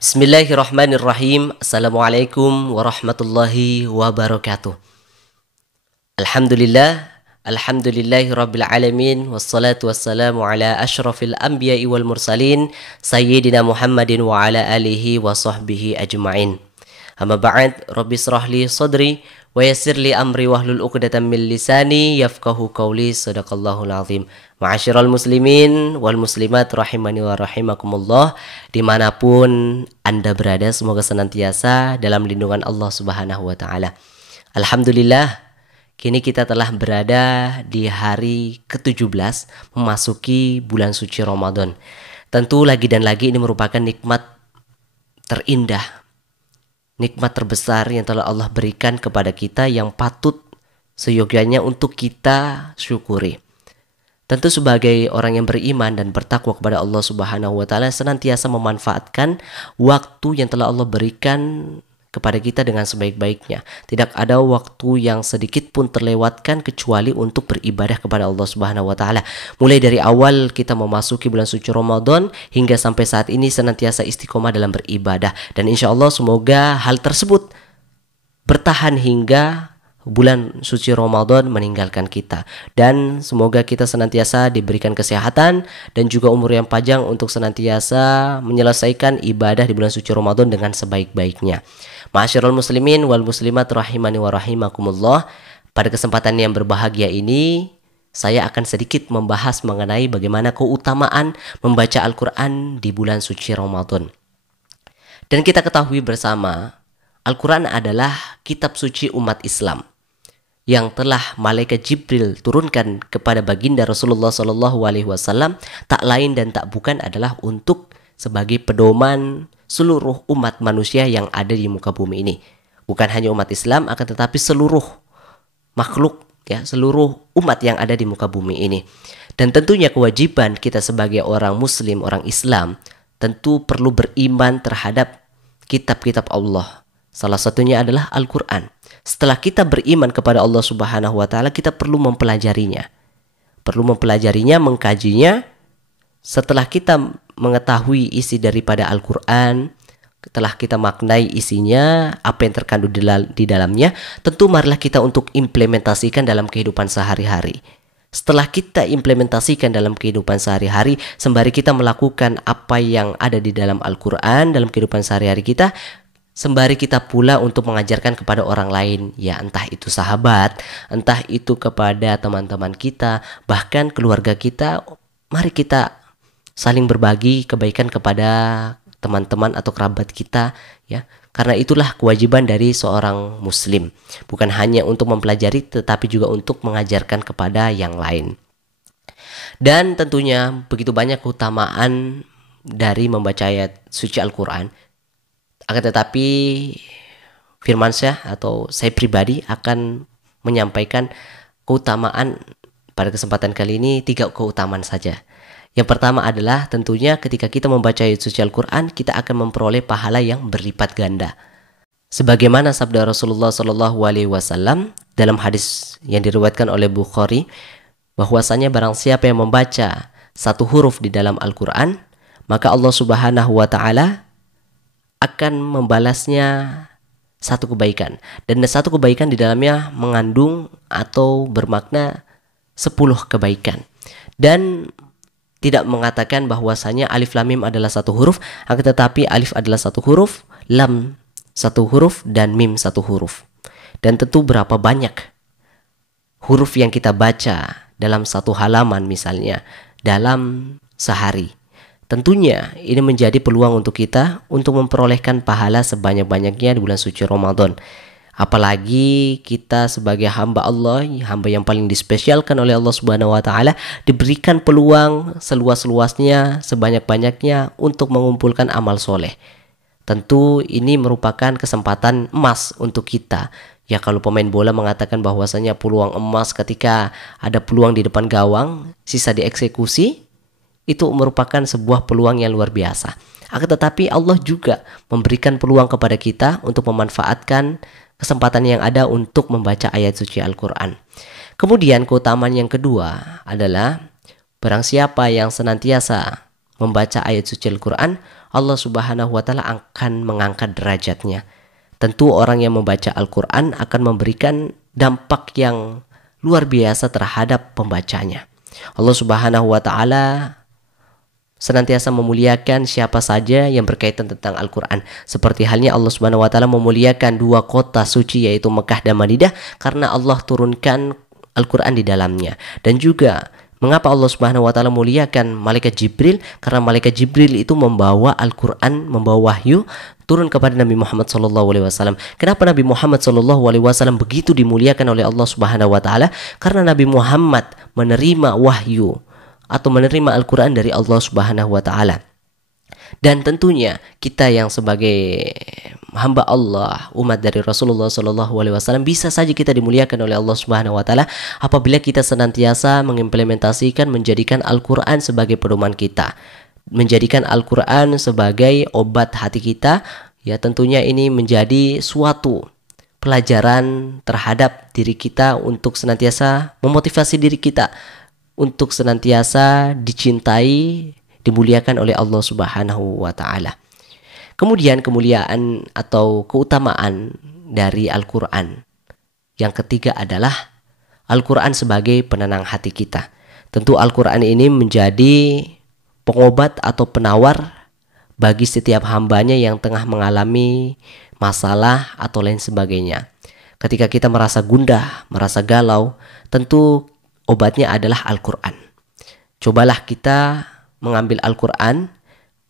Bismillahirrahmanirrahim. Assalamualaikum warahmatullahi wabarakatuh. Alhamdulillah, alhamdulillahi rabbil alamin, wassalatu wassalamu ala ashrafil anbiya'i wal mursalin, sayyidina Muhammadin wa ala alihi wa sahbihi ajma'in. Amma ba'd, rabbi israhli sadri wa yassirli amri wahlul uqdatan min lisani yafqahu qawli. Sadaqallahul azim. Ma'asyiral muslimin wal muslimat rahimani wa rahimakumullah, dimanapun Anda berada, semoga senantiasa dalam lindungan Allah Subhanahu wa ta'ala. Alhamdulillah, kini kita telah berada di hari ke-17 memasuki bulan suci Ramadan. Tentu lagi dan lagi ini merupakan nikmat terindah, nikmat terbesar yang telah Allah berikan kepada kita yang patut seyogyanya untuk kita syukuri. Tentu sebagai orang yang beriman dan bertakwa kepada Allah Subhanahu wa ta'ala, senantiasa memanfaatkan waktu yang telah Allah berikan kepada kita dengan sebaik-baiknya. Tidak ada waktu yang sedikit pun terlewatkan kecuali untuk beribadah kepada Allah Subhanahu wa ta'ala. Mulai dari awal kita memasuki bulan suci Ramadan hingga sampai saat ini senantiasa istiqomah dalam beribadah. Dan insya Allah semoga hal tersebut bertahan hingga bulan suci Ramadan meninggalkan kita, dan semoga kita senantiasa diberikan kesehatan dan juga umur yang panjang untuk senantiasa menyelesaikan ibadah di bulan suci Ramadan dengan sebaik-baiknya. Ma'asyiral muslimin wal muslimat rahimani wa rahimakumullah, pada kesempatan yang berbahagia ini saya akan sedikit membahas mengenai bagaimana keutamaan membaca Al-Quran di bulan suci Ramadan. Dan kita ketahui bersama, Al-Quran adalah kitab suci umat Islam yang telah malaikat Jibril turunkan kepada baginda Rasulullah SAW, tak lain dan tak bukan adalah untuk sebagai pedoman seluruh umat manusia yang ada di muka bumi ini. Bukan hanya umat Islam, akan tetapi seluruh makhluk, ya, seluruh umat yang ada di muka bumi ini. Dan tentunya kewajiban kita sebagai orang Muslim, orang Islam, tentu perlu beriman terhadap kitab-kitab Allah. Salah satunya adalah Al-Quran. Setelah kita beriman kepada Allah Subhanahu wa ta'ala, kita perlu mempelajarinya. Perlu mempelajarinya, mengkajinya. Setelah kita mengetahui isi daripada Al-Quran, setelah kita maknai isinya, apa yang terkandung di dalamnya, tentu marilah kita untuk implementasikan dalam kehidupan sehari-hari. Setelah kita implementasikan dalam kehidupan sehari-hari, sembari kita melakukan apa yang ada di dalam Al-Quran dalam kehidupan sehari-hari kita, sembari kita pula untuk mengajarkan kepada orang lain, ya, entah itu sahabat, entah itu kepada teman-teman kita, bahkan keluarga kita. Mari kita saling berbagi kebaikan kepada teman-teman atau kerabat kita, ya. Karena itulah kewajiban dari seorang muslim, bukan hanya untuk mempelajari tetapi juga untuk mengajarkan kepada yang lain. Dan tentunya begitu banyak keutamaan dari membaca ayat suci Al-Quran. Akan tetapi Firmansyah atau saya pribadi akan menyampaikan keutamaan pada kesempatan kali ini, 3 keutamaan saja. Yang pertama adalah tentunya ketika kita membaca ayat suci Al-Quran, kita akan memperoleh pahala yang berlipat ganda. Sebagaimana sabda Rasulullah SAW dalam hadis yang diriwayatkan oleh Bukhari, bahwasanya barang siapa yang membaca 1 huruf di dalam Al-Quran, maka Allah Subhanahu wa ta'ala akan membalasnya 1 kebaikan. Dan 1 kebaikan di dalamnya mengandung atau bermakna 10 kebaikan. Dan tidak mengatakan bahwasanya alif lam mim adalah 1 huruf, akan tetapi alif adalah 1 huruf, lam 1 huruf, dan mim 1 huruf. Dan tentu berapa banyak huruf yang kita baca dalam 1 halaman misalnya dalam sehari. Tentunya ini menjadi peluang untuk kita untuk memperolehkan pahala sebanyak-banyaknya di bulan suci Ramadan. Apalagi kita sebagai hamba Allah, hamba yang paling dispesialkan oleh Allah Subhanahu wa ta'ala, diberikan peluang seluas-luasnya, sebanyak-banyaknya untuk mengumpulkan amal soleh. Tentu ini merupakan kesempatan emas untuk kita. Ya, kalau pemain bola mengatakan bahwasanya peluang emas ketika ada peluang di depan gawang, sisa dieksekusi, itu merupakan sebuah peluang yang luar biasa. Akan tetapi Allah juga memberikan peluang kepada kita untuk memanfaatkan kesempatan yang ada untuk membaca ayat suci Al-Quran. Kemudian keutamaan yang kedua adalah barang siapa yang senantiasa membaca ayat suci Al-Quran, Allah Subhanahu wa taala akan mengangkat derajatnya. Tentu orang yang membaca Al-Qur'an akan memberikan dampak yang luar biasa terhadap pembacanya. Allah Subhanahu wa taala senantiasa memuliakan siapa saja yang berkaitan tentang Al-Quran. Seperti halnya Allah Subhanahu wa taala memuliakan dua kota suci yaitu Mekah dan Madinah karena Allah turunkan Al-Quran di dalamnya. Dan juga mengapa Allah Subhanahu wa taala muliakan malaikat Jibril? Karena malaikat Jibril itu membawa Al-Quran, membawa wahyu turun kepada Nabi Muhammad SAW. Kenapa Nabi Muhammad SAW begitu dimuliakan oleh Allah Subhanahu wa taala? Karena Nabi Muhammad menerima wahyu atau menerima Al-Quran dari Allah Subhanahu wa taala. Dan tentunya kita yang sebagai hamba Allah, umat dari Rasulullah SAW, bisa saja kita dimuliakan oleh Allah Subhanahu wa taala apabila kita senantiasa mengimplementasikan, menjadikan Al-Quran sebagai pedoman kita, menjadikan Al-Quran sebagai obat hati kita. Ya, tentunya ini menjadi suatu pelajaran terhadap diri kita untuk senantiasa memotivasi diri kita untuk senantiasa dicintai, dimuliakan oleh Allah Subhanahu wa taala. Kemudian kemuliaan atau keutamaan dari Al-Quran yang ketiga adalah Al-Quran sebagai penenang hati kita. Tentu Al-Quran ini menjadi pengobat atau penawar bagi setiap hambanya yang tengah mengalami masalah atau lain sebagainya. Ketika kita merasa gundah, merasa galau, tentu obatnya adalah Al-Quran. Cobalah kita mengambil Al-Quran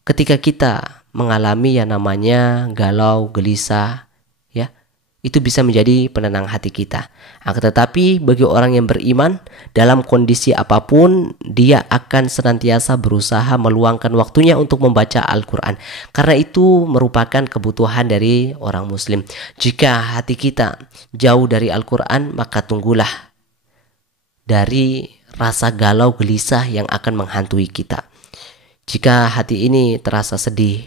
ketika kita mengalami yang namanya galau, gelisah, ya, itu bisa menjadi penenang hati kita. Akan tetapi bagi orang yang beriman, dalam kondisi apapun dia akan senantiasa berusaha meluangkan waktunya untuk membaca Al-Quran. Karena itu merupakan kebutuhan dari orang muslim. Jika hati kita jauh dari Al-Quran, maka tunggulah dari rasa galau gelisah yang akan menghantui kita. Jika hati ini terasa sedih,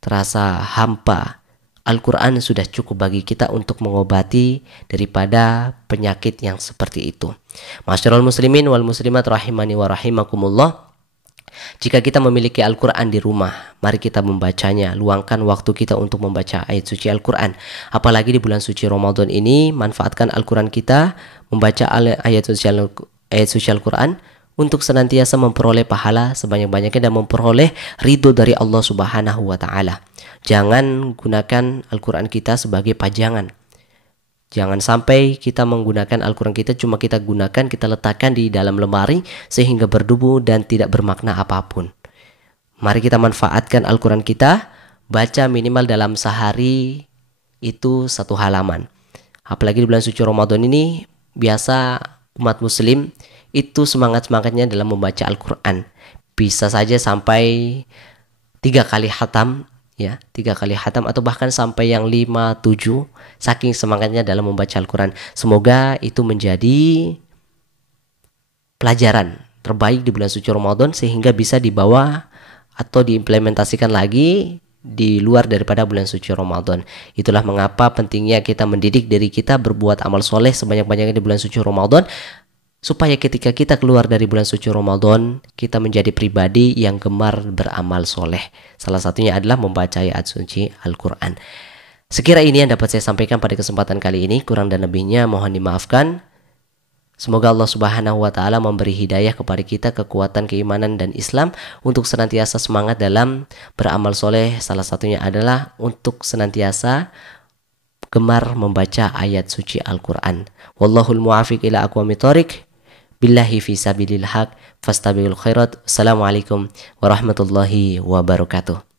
terasa hampa, Al-Quran sudah cukup bagi kita untuk mengobati daripada penyakit yang seperti itu. Masyarul muslimin wal muslimat rahimani wa rahimakumullah. Jika kita memiliki Al-Quran di rumah, mari kita membacanya. Luangkan waktu kita untuk membaca ayat suci Al-Quran. Apalagi di bulan suci Ramadan ini, manfaatkan Al-Quran kita, membaca ayat suci Al-Quran untuk senantiasa memperoleh pahala sebanyak-banyaknya dan memperoleh ridho dari Allah Subhanahu wa taala. Jangan gunakan Al-Quran kita sebagai pajangan. Jangan sampai kita menggunakan Al-Quran kita cuma kita gunakan, kita letakkan di dalam lemari sehingga berdebu dan tidak bermakna apapun. Mari kita manfaatkan Al-Quran kita, baca minimal dalam sehari itu 1 halaman. Apalagi di bulan suci Ramadan ini, biasa umat muslim itu semangat-semangatnya dalam membaca Al-Quran. Bisa saja sampai 3 kali khatam, ya, 3 kali khatam atau bahkan sampai yang 5, 7, saking semangatnya dalam membaca Al-Quran. Semoga itu menjadi pelajaran terbaik di bulan suci Ramadan sehingga bisa dibawa atau diimplementasikan lagi di luar daripada bulan suci Ramadan. Itulah mengapa pentingnya kita mendidik diri kita berbuat amal soleh sebanyak-banyaknya di bulan suci Ramadan, supaya ketika kita keluar dari bulan suci Ramadan, kita menjadi pribadi yang gemar beramal soleh. Salah satunya adalah membaca ayat suci Al-Quran. Sekira ini yang dapat saya sampaikan pada kesempatan kali ini. Kurang dan lebihnya mohon dimaafkan. Semoga Allah Subhanahu wa taala memberi hidayah kepada kita, kekuatan keimanan dan Islam untuk senantiasa semangat dalam beramal soleh. Salah satunya adalah untuk senantiasa gemar membaca ayat suci Al-Quran. Wallahul muwafiq ila aqwamit thoriq. Billahi fi sabilil haq fastabiqul khairat. Assalamualaikum warahmatullahi wabarakatuh.